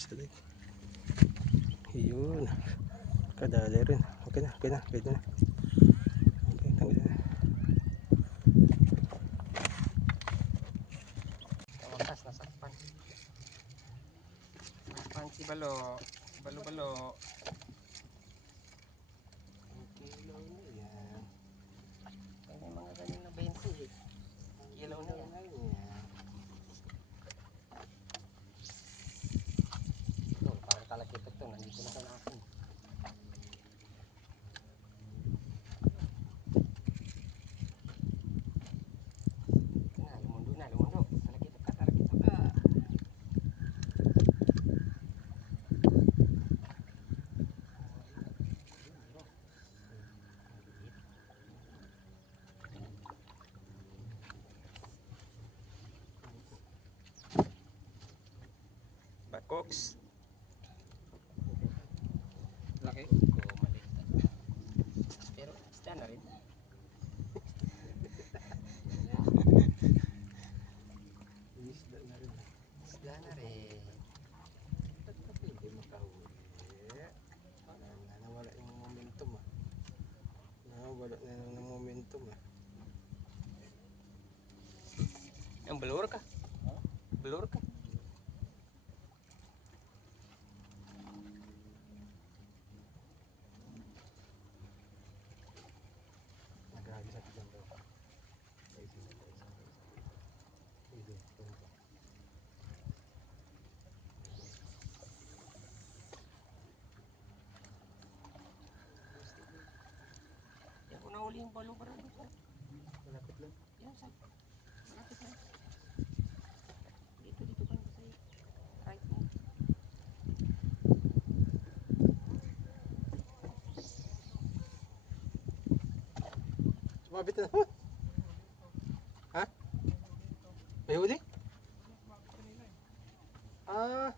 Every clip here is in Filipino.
sa leg. Yun. Kadali rin. Okay na, okay na, pwede na. Okay, tanggal na. Wakas, nasakpan. Nasakpan si Balo. Balo-balo. Okay, ilaw na yan. Ay, may mga ganyan na 20 eh. Kilaw na yan. Ito, parang talakitok to. Nandito na sa akin. Lumundo na, lumundo. Talakitok ka, talakitok ka. Bakoks. Laki. Maliit. Pero isda na rin. Isda na rin. Isda na rin. Ba't ka hindi makahuli? Nawala yung momentum ah. Nawala na yung momentum ah. Ang balur ka? Balur ka? Naghahagis at isang daw. Pwede, pwede. Yan ko nahuli yung balur ba rin? Malapit lang. Yan sa malapit lang. Dito ba sa right mo? Sumabit na. Ha? May huli? Ah.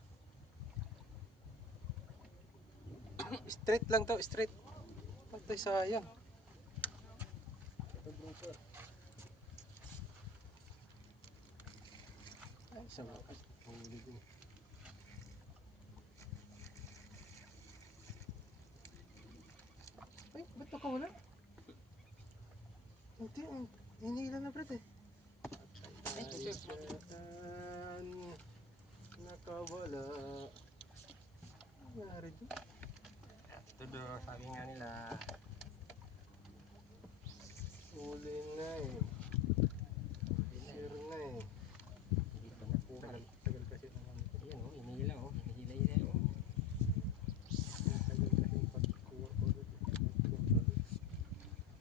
Straight lang to, straight. Patay sayang. Ay, sa wakas. Huli din. Ay, ba't nakawala? Hindi, hinihila na Brad eh. Ay, Nakawala. Nangyari dyan? ito do, sabi nga nila. Huli na eh. Sure na eh. Hindi pa nakuha eh. Tagal kasi naman ito. Ayan o, hinihila o. Hinihila o. Tagal kasi pagkuha ko rin.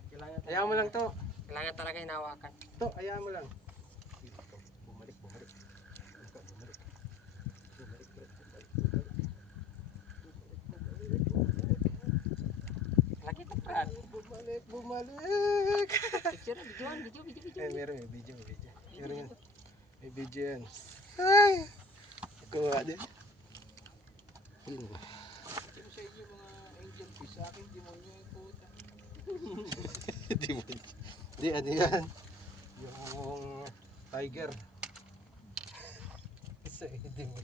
Kailangan Ayaw mo lang to. Kailangan talaga hinawakan. To, ayaw mo lang. Bumalik, bumalik. Bumalik. Laki ito, Brad. Bumalik. Picture, video. Eh, meron may video. Meron yan. May video yan. Ay! Kuha din. Yun. Ito sa inyo mga angel fish. Sa akin, demonyo yung puta. Di, ano yan? Yung tiger. Isa eh, di mo.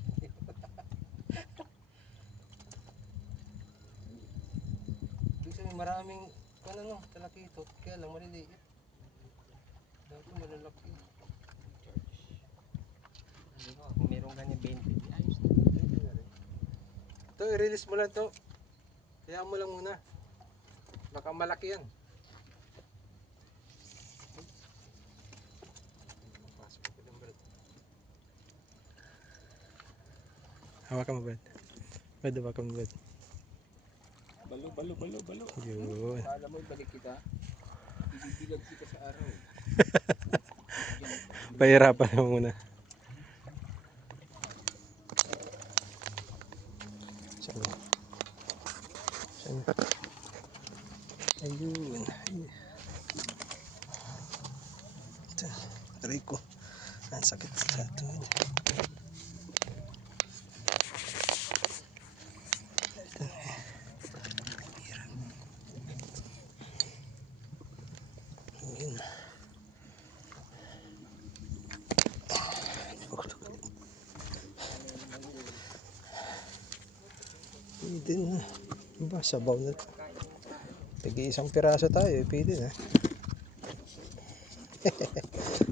Ibig sabihin maraming, ano, talakito. Kaya lang maliliit. Dati malalaki. Kung meron ganyan 20, di ayos na. Ito, i-release mo lang to. Kaya mo lang muna. Baka malaki yan. Hawakan mo, Brad. Brad, hawakan mo, Brad. Balo. Yun. Kala mo ibalik kita. Ibibilag kita sa araw. Pahirapan mo muna. Saan? Ayun. Ito. Aray ko. Ang sakit sa ito. Ayun. Pwede na. Ba, sabaw na. Tigi-isang piraso tayo, pwede na.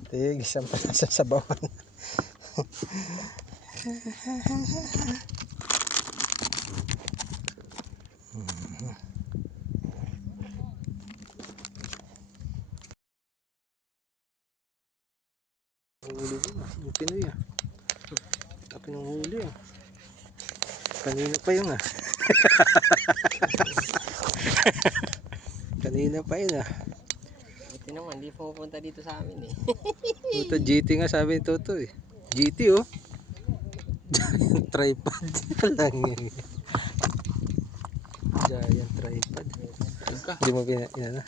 Tigi-isang piraso sabawan. Huli din, yung Pinoy ah. Tapi ng huli ah. Kanina pa yun ah. Kanina pa yun ah. Buti naman, hindi pumupunta dito sa amin eh. Ito GT nga sabi ni Toto eh. GT oh. Giant tripod. Lang yun. Giant tripod. Hindi mo pinana.